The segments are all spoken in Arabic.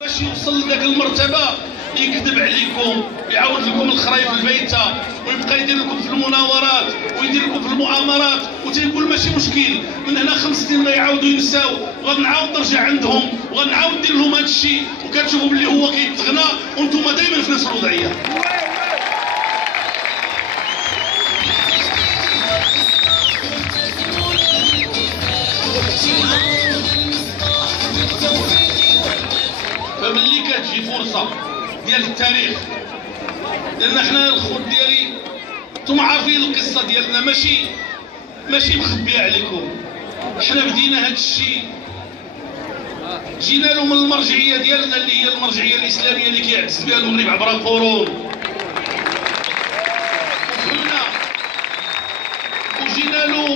باش يوصل لذاك المرتبه يكذب عليكم، يعاود لكم الخرايف البيته، ويبقى يدير لكم في المناورات ويدير لكم في المؤامرات، وتيقول ماشي مشكل. من هنا 5 سنين غيعاودوا ينساو، وغنعاود نرجع عندهم وغنعاود ندير لهم هذا الشيء، وكتشوفوا باللي هو كيتغنى وانتم دائما في نفس الوضعيه. فملي كتجي فرصه ديال التاريخ، لان حنا الخوت ديالي نتوما عارفين القصه ديالنا، ماشي مخبيه عليكم. حنا بدينا هذا الشيء، جينا له من المرجعيه ديالنا اللي هي المرجعيه الاسلاميه اللي كيعتز بها المغرب عبر القرون، وفهمنا وجينا له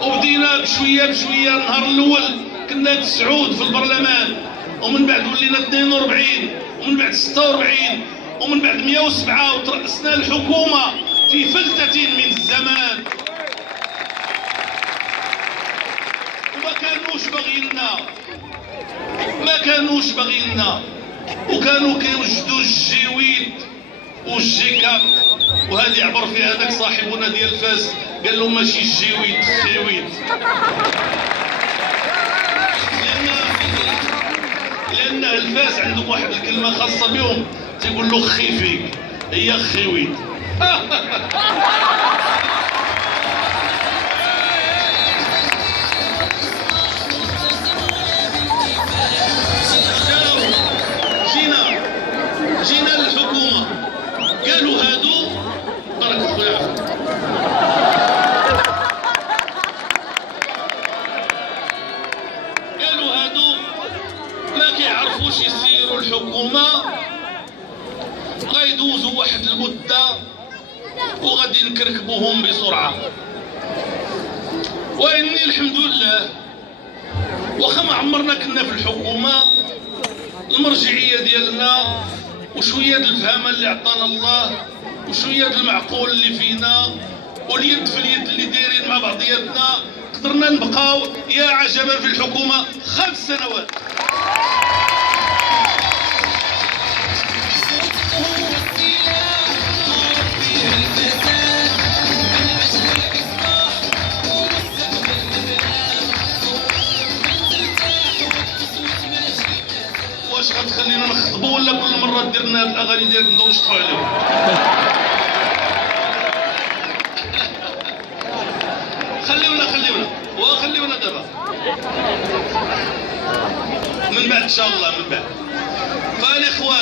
وبدينا بشويه بشويه. النهار الاول كنا 9 في البرلمان، ومن بعد ولينا 42، ومن بعد 46، ومن بعد 107، وترأسنا الحكومة في فلتة من الزمان. وما كانوش باغينا، وكانوا كيوجدوا الجيويد والجيكاب، وهذه عبر فيها هذاك صاحبنا ديال فاس قال له ماشي الجيويد، لأن الفاس عندهم واحد الكلمة خاصة بهم تيقول له خي فيك، هي خيويد. جينا للحكومة، قالوا هادو برك خويا، قالوا هادو ما كيعرفوش يسيروا الحكومة، غيدوزوا واحد المدة وغادي نكركبوهم بسرعة. وإني الحمد لله واخا ما عمرنا كنا في الحكومة، المرجعية ديالنا وشوية الفهامة اللي عطانا الله وشوية المعقول اللي فينا واليد في اليد اللي دايرين مع بعضياتنا، قدرنا نبقاو يا عجبا في الحكومة 5 سنوات. واش غتخلينا نخطبوا ولا كل مره دير لنا هاد الاغاني ديالك نبداو نشطحوا عليهم؟ خليونا دابا من بعد ان شاء الله، من بعد